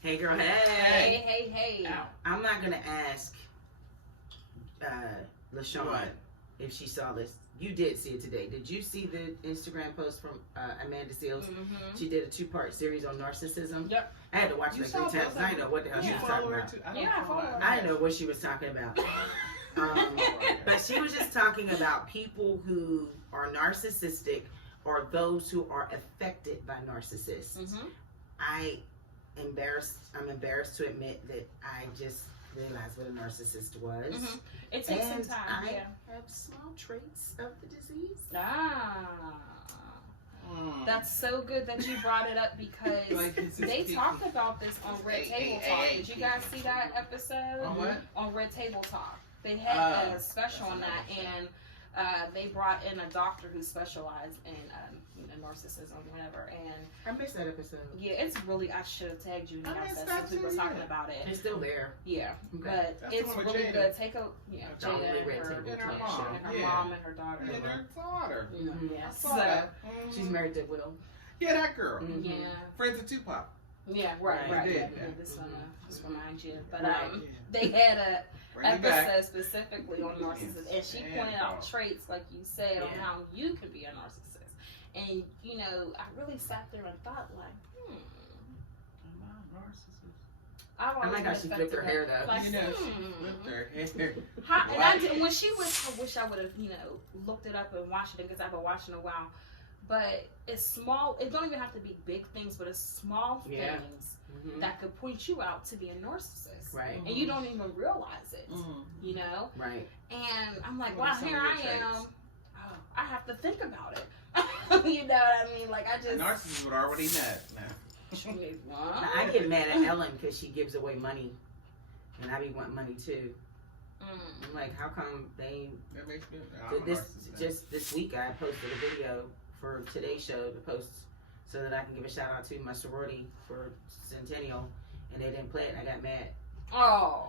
Hey, girl. Hey. Ow. I'm not gonna ask LaShawn What? if she saw this. You did see it today. Did you see the Instagram post from Amanda Seals? Mm-hmm. She did a 2-part series on narcissism. Yep. I had to watch You it saw like 3 times. both I didn't know what the hell she You was talking follow her about. too? Yeah, I follow her. I didn't know what she was talking about. But she was just talking about people who are narcissistic or those who are affected by narcissists. Mm-hmm. I'm embarrassed to admit that I just realized what a narcissist was. Mm-hmm. It takes some And time. I Yeah. have small traits of the disease. That's so good that you brought it up because they talked about this on Red Table Talk. Did you guys see that episode? On what? On Red Table Talk. They had a special on that, and they brought in a doctor who specialized in narcissism, whatever. And I missed that episode. yeah, it's really, I should have tagged you in I that missed since that we were too, talking yeah. about it. It's still there. Yeah, Okay. but That's the it's one with really Jada. good. Take a The only Jada Red and her, Table And her Talk mom. show. and her Yeah. mom and her daughter. And her daughter. Mhm. Yeah, I so saw that. She's married to Will. Yeah, that girl. Mhm. yeah, Friends of Tupac. yeah, Right, right. they Yeah, did, yeah, yeah. this one just reminds you, but Right. they had a Bring it back. episode specifically on narcissism, and she And pointed out dog. traits, like you said, on Yeah. how you could be a narcissist. And I really sat there and thought, like, I'm not a narcissist. I've I always like how been she flipped her affected hair by- though. Like, You know, she flipped her hair. How, and I Why? did, when she was, I wish I would have, looked it up and watched it because I've been watching a while. But it's small. It don't even have to be big things, but it's small Yeah. things Mhm. that could point you out to be a narcissist, Right. and you don't even realize it. Mm-hmm. Right. And I'm like, What are wow, some here of your I traits? am. Oh, I have to think about it. You know what I mean? Like I A just. narcissist would already know. What? I get mad at Ellen because she gives away money, and I be wanting money too. I'm like, how come they? That makes me. I'm a This narcissist. just this week I posted a video for today's show to post so that I can give a shout out to my sorority for Centennial, and they didn't play it. And I got mad. Oh.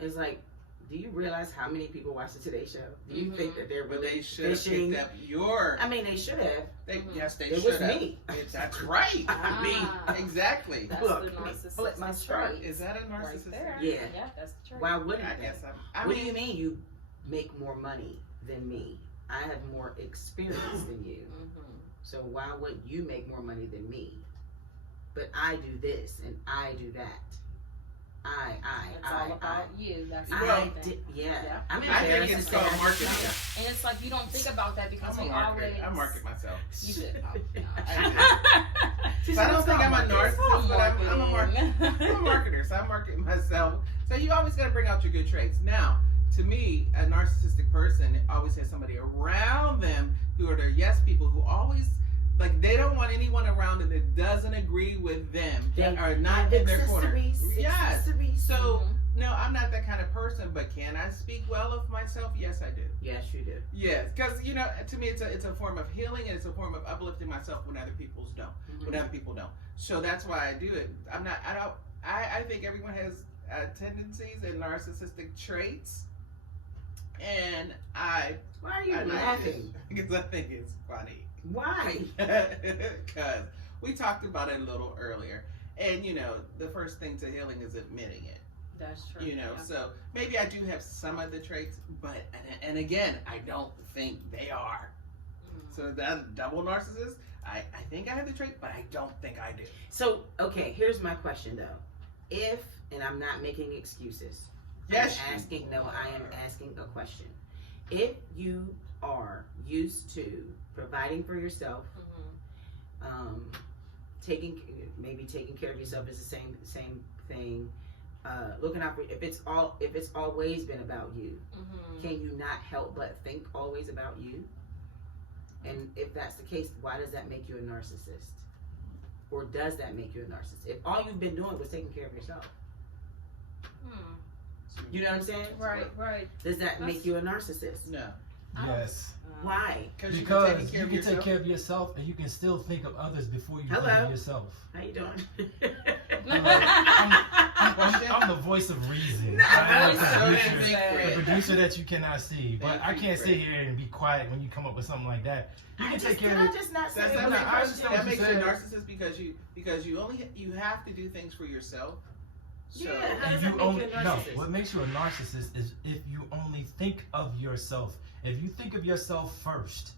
It's like, do you realize how many people watch the Today Show? Do you think that they're But really they should have fishing? picked up your. I mean, they should have. Yes, they It should was have. me. That's right. I mean, Ah. Exactly. That's Look, the flip my narcissist chart. trait. Is that a Right narcissist? there. Yeah. Yeah, that's the trait. Why wouldn't I they? guess I What mean, do you mean you make more money than me? I have more experience than you. So why would you make more money than me? But I do this and I do that. It's all about you. That's Well, everything. Yeah. I'm I think embarrassed it's to say called I- marketing. And it's like you don't think about that because I'm we a market. always. I market myself. You did. Oh, no. She So I said, don't "It's think not I'm a marketing." narcissist, but I'm a marketer. I'm a marketing. marketer, so I market myself. So you always got to bring out your good traits. Now, to me, a narcissistic person always has somebody around them who are their yes people who always, like, they don't want anyone around them that doesn't agree with them, that are not in their corner. Yes. So, no, I'm not that kind of person, but can I speak well of myself? Yes, I do. Yes, you do. Yes, because, to me, it's a form of healing and it's a form of uplifting myself when other people don't. When other people don't. So that's why I do it. I think everyone has tendencies and narcissistic traits. And Why are you laughing? Because I think it's funny. Why? Because we talked about it a little earlier. And, the first thing to healing is admitting it. That's true. Yeah. So maybe I do have some of the traits, but, and again, I don't think they are. So that's double narcissist. I think I have the trait, but I don't think I do. So, okay, here's my question though. And I'm not making excuses. Yes, I am asking a question. If you are used to providing for yourself, taking care of yourself is the same thing. Looking out for, if it's always been about you, can you not help but think always about you? And if that's the case, why does that make you a narcissist? Or does that make you a narcissist? If all you've been doing was taking care of yourself. You know what I'm saying? Right. Does that make you a narcissist? No. Yes. Why? Because you can take care of yourself and you can still think of others before you think Hello. of yourself. How you doing? I'm the voice of reason. No, I'm the producer that you cannot see. But I can't sit here and be quiet when you come up with something like that. You can take care of it. I just not say That what I understand that what makes you you a said. narcissist because you have to do things for yourself. So, Yeah, how does And you that make only you a no. narcissist? What makes you a narcissist is if you only think of yourself. If you think of yourself first,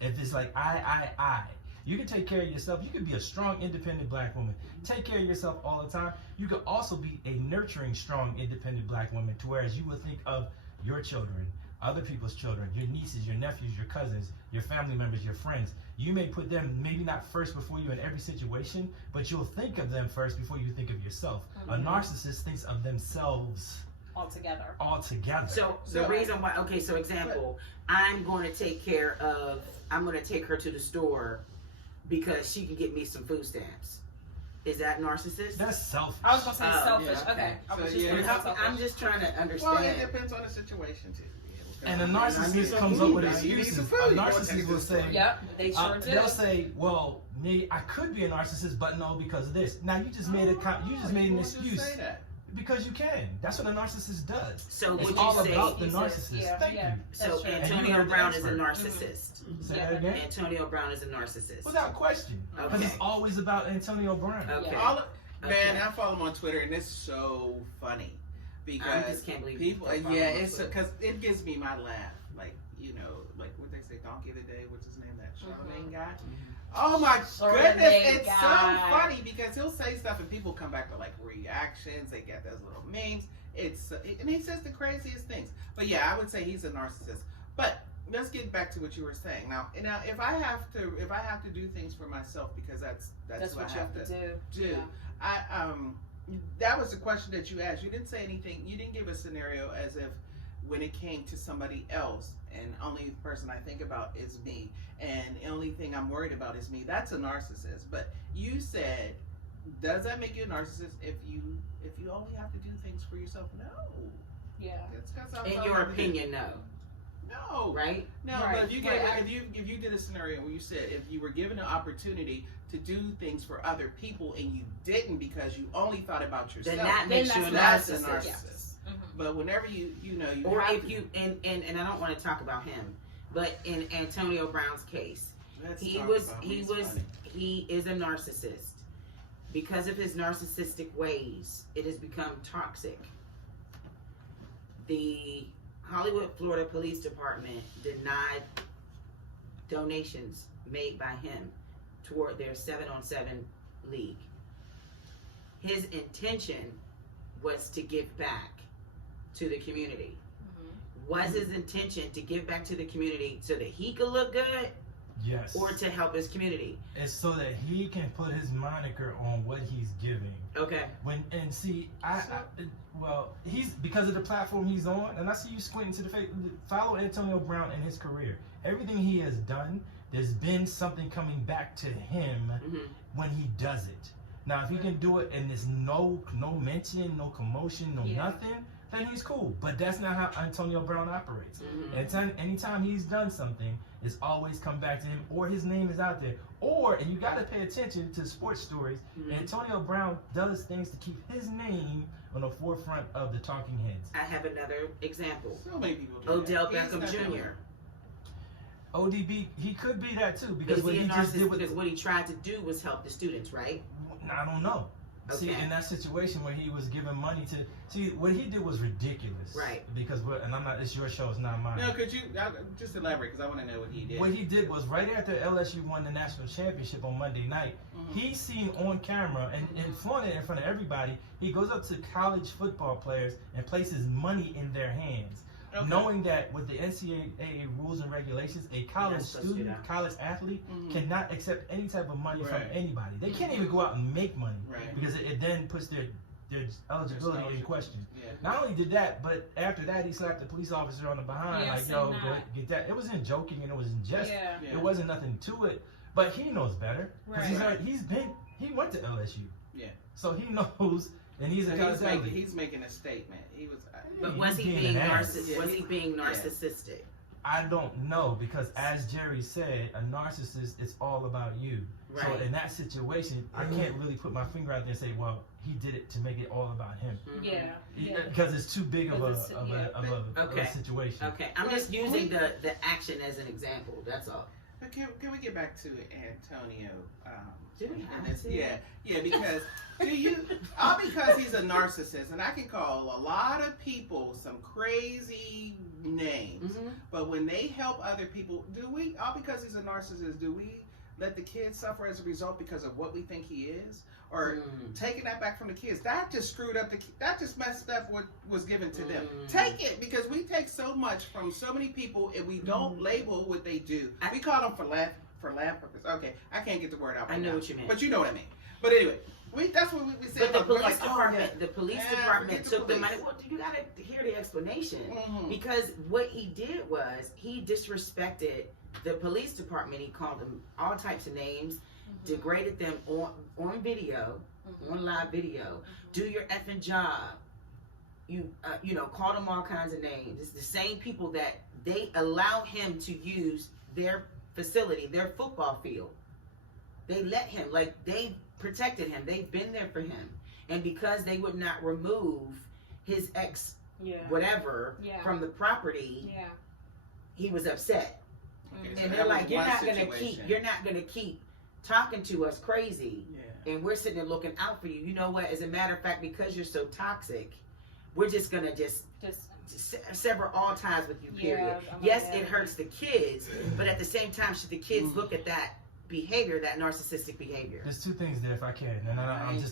if it's like I, you can take care of yourself. You can be a strong, independent black woman. Take care of yourself all the time. You can also be a nurturing, strong, independent black woman. To whereas you would think of your children, other people's children, your nieces, your nephews, your cousins, your family members, your friends. You may put them maybe not first before you in every situation, but you'll think of them first before you think of yourself. A narcissist thinks of themselves Altogether. So the reason why, okay, so example, I'm going to take her to the store because she can get me some food stamps. Is that narcissist? That's selfish. I was gonna say selfish. yeah, Okay. so, I was yeah. just gonna say selfish. I'm just trying to well, it understand. depends on the situation too. And a I need narcissist some comes food. up with I need excuses. some A food. You wanna narcissist take will this say, food? Yep, they sure do. they'll say, "Well, me, I could be a narcissist, but no, because of this." Now you just made an Won't excuse say that. because you can. That's what a narcissist does. So It's would all you say, about the excuses. narcissist. Yeah, Thank yeah. you. so That's true. And you Antonio are the Brown is a expert. narcissist? Say Yeah. that again. Antonio Brown is a narcissist. Without question, because Okay. it's always about Antonio Brown. Okay. Yeah. Man, I follow him on Twitter, and it's so funny I because just can't believe people. you follow Yeah, him on it's Twitter. because it gives me my laugh. Like like what they say, Donkey of the Day. What's his name? That Charlemagne guy. Oh my Charlemagne goodness, it's guy. so funny because he'll say stuff and people come back to like reactions. They get those little memes. And he says the craziest things. But yeah, I would say he's a narcissist. But let's get back to what you were saying. Now if I have to do things for myself because that's That's what you have to do. do. Yeah. That was the question that you asked. You didn't say anything. You didn't give a scenario as if when it came to somebody else and only person I think about is me and the only thing I'm worried about is me. That's a narcissist. But you said, does that make you a narcissist if you only have to do things for yourself? No. Yeah. It's 'cause I'm In telling your you. opinion, no. No. Right? No, Right, but if you right. if you did a scenario where you said if you were given an opportunity to do things for other people and you didn't because you only thought about yourself, Then that makes Then you a that's a narcissist. narcissist. Mhm. But whenever you Or have if to- you and I don't want to talk about him, but in Antonio Brown's case, Let's he talk was about he who's was funny. he is a narcissist. Because of his narcissistic ways, it has become toxic. The Hollywood, Florida Police Department denied donations made by him toward their 7-on-7 league. His intention was to give back to the community. Was his intention to give back to the community so that he could look good Yes. or to help his community? It's so that he can put his moniker on what he's giving. Okay. He's because of the platform he's on, and I see you squinting to the face. Follow Antonio Brown in his career. Everything he has done, there's been something coming back to him when he does it. Now, if he can do it and there's no mention, no commotion, nothing, then he's cool. But that's not how Antonio Brown operates. Anytime he's done something, it's always come back to him, or his name is out there. And you got to pay attention to sports stories. Antonio Brown does things to keep his name on the forefront of the talking heads. I have another example. So many people do Odell that. He's Beckham not doing Jr. it. ODB, he could be that too, because Is what he a he just did narcissist? with Because what he tried to do was help the students, right? I don't know. See, Okay. in that situation where he was giving money to, what he did was ridiculous. Right. Because it's your show, it's not mine. No, could you just elaborate because I want to know what he did. What he did was right after LSU won the national championship on Monday night, he's seen on camera and flaunting it in front of everybody. He goes up to college football players and places money in their hands. Okay. Knowing that with the NCAA rules and regulations, a college student, college athlete cannot accept any type of money from anybody. They can't even go out and make money because it then puts their eligibility in question. Yeah. Not only did that, but after that, he slapped the police officer on the behind, Yeah, like, seen yo, that. get that. It wasn't joking and it was in jest. Yeah. Yeah. It wasn't nothing to it. But he knows better. Right. He went to LSU. Yeah. So he knows, and he's a So college athlete. he's making a statement. He was. But was he He's being an ass. narcissistic? Was he being narcissistic? I don't know, because as Jerry said, a narcissist, it's all about you. Right. So in that situation, I can't really put my finger out there and say, well, he did it to make it all about him. Yeah. Because it's too big of a situation. Okay, I'm just using the action as an example. That's all. But can we get back to Antonio? Do we have to? Yeah, because because he's a narcissist, and I can call a lot of people some crazy names, but when they help other people, because he's a narcissist, do we let the kids suffer as a result because of what we think he is? Or taking that back from the kids, that just screwed up that just messed up what was given to them. Take it, because we take so much from so many people and we don't label what they do. We call them for laugh purpose. Okay, I can't get the word out. I know what you mean, but you know what I mean. But anyway, that's what we said. But the police department took the money. Well, you gotta hear the explanation, because what he did was he disrespected the police department. He called them all types of names, degraded them on video, on live video. Do your effing job. You called them all kinds of names. It's the same people that they allow him to use their facility, their football field. They let him, they protected him. They've been there for him. And because they would not remove his ex from the property, he was upset. Okay, and they're like, you're not gonna keep talking to us crazy, and we're sitting there looking out for you. You know what? As a matter of fact, because you're so toxic, we're just gonna just sever all ties with you, period. Yes, it hurts the kids, but at the same time, should the kids look at that behavior, that narcissistic behavior? There's two things there, if I can, and I ain't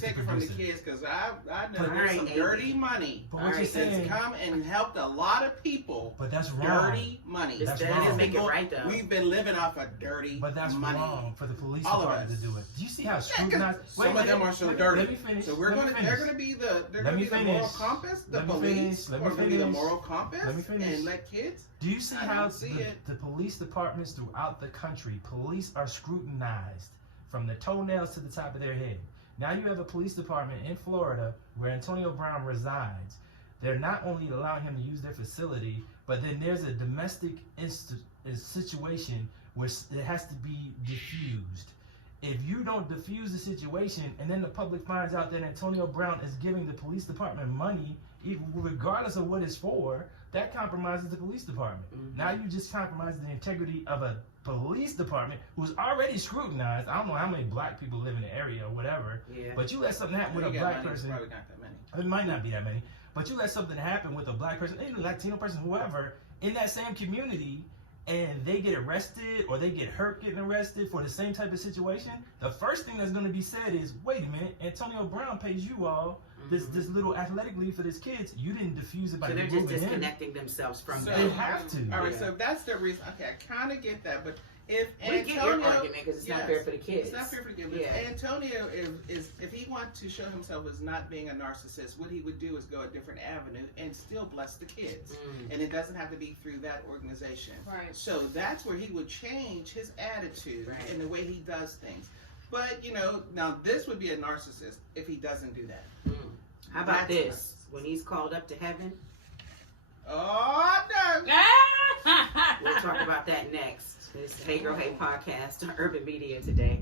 taking from the kids, because I know some dirty money. But what you're saying, come and helped a lot of people. But that's wrong. Dirty money. That's that wrong. doesn't make it right, though. We've been living off of dirty money. But that's wrong for the police department to do it. Do you see how scrutinized? Some of them are so dirty. Let me finish. So they're going to be the moral compass. The police are going to be the moral compass. Let me finish. And let kids. Do you see how the police departments throughout the country, police are scrutinized from the toenails to the top of their head? Now you have a police department in Florida where Antonio Brown resides. They're not only allowing him to use their facility, but then there's a domestic situation where it has to be diffused. If you don't diffuse the situation and then the public finds out that Antonio Brown is giving the police department money, regardless of what it's for, that compromises the police department. Now you just compromise the integrity of a police department who's already scrutinized. I don't know how many black people live in the area or whatever, but you let something happen with a black person. Probably not that many. It might not be that many, but you let something happen with a black person, any Latino person, whoever, in that same community, and they get arrested or they get hurt getting arrested for the same type of situation, the first thing that's going to be said is, wait a minute, Antonio Brown pays you all this little athletic league for his kids. You didn't diffuse it by removing him. So they're just disconnecting themselves from so that. They have to. All right, so that's the reason. Okay, I kind of get that, but if we get your argument, because it's not fair for the kids. It's not fair for the kids. If Antonio is if he wants to show himself as not being a narcissist, what he would do is go a different avenue and still bless the kids. And it doesn't have to be through that organization. Right. So that's where he would change his attitude and the way he does things. But now this would be a narcissist if he doesn't do that. How about this? When he's called up to heaven? Oh no! We'll talk about that next. This is Hey Girl Hey podcast on Urban Media today.